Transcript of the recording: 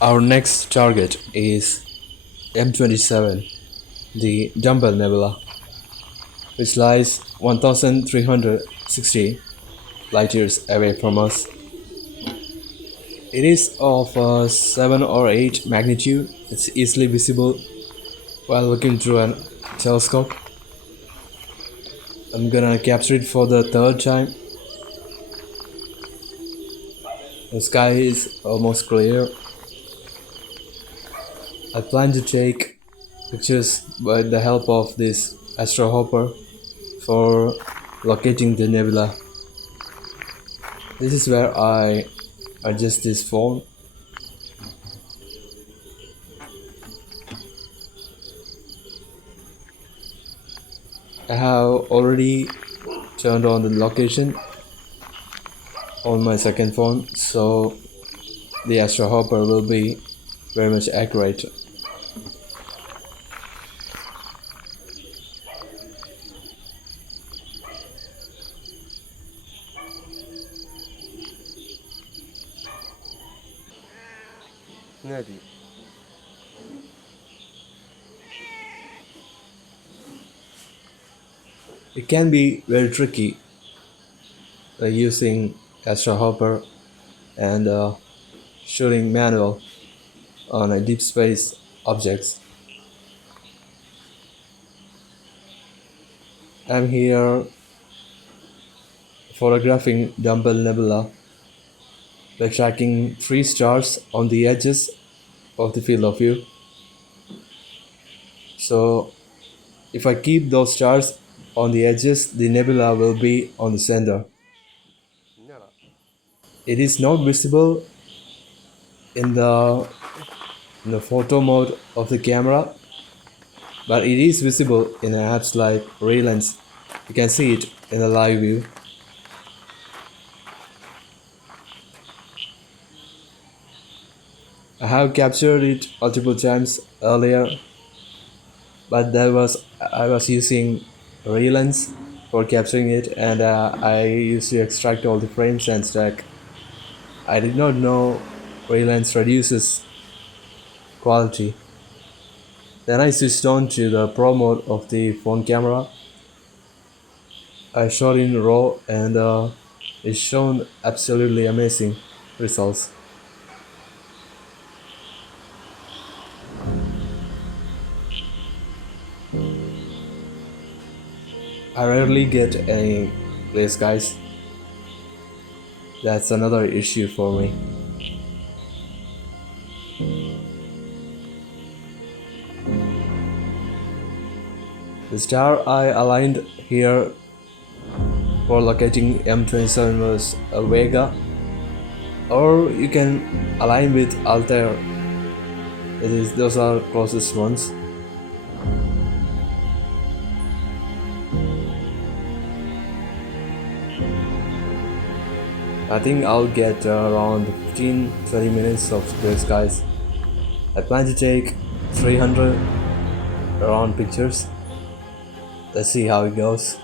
Our next target is M27, the Dumbbell Nebula, which lies 1360 light years away from us. It is of 7 or 8 magnitude. It's easily visible while looking through a telescope. I'm gonna capture it for the third time. The sky is almost clear. I plan to take pictures with the help of this Astrohopper for locating the nebula. This is where I adjust this phone. I have already turned on the location on my second phone, so the Astrohopper will be very much accurate. It can be very tricky using Astrohopper and shooting manual on a deep space objects. I'm here photographing Dumbbell Nebula by tracking 3 stars on the edges of the field of view. So if I keep those stars on the edges, the nebula will be on the center. It is not visible in the photo mode of the camera, but it is visible in apps like Relens. You can see it in the live view. I have captured it multiple times earlier, but I was using Relens for capturing it, and I used to extract all the frames and stack. I did not know Relens reduces quality. Then I switched on to the Pro mode of the phone camera. I shot in RAW and it's shown absolutely amazing results. I rarely get any clear skies. That's another issue for me. The star I aligned here for locating M27 was a Vega, or you can align with Altair. Those are closest ones. I think I'll get around 15-20 minutes of clear skies. I plan to take 300 around pictures. Let's see how it goes.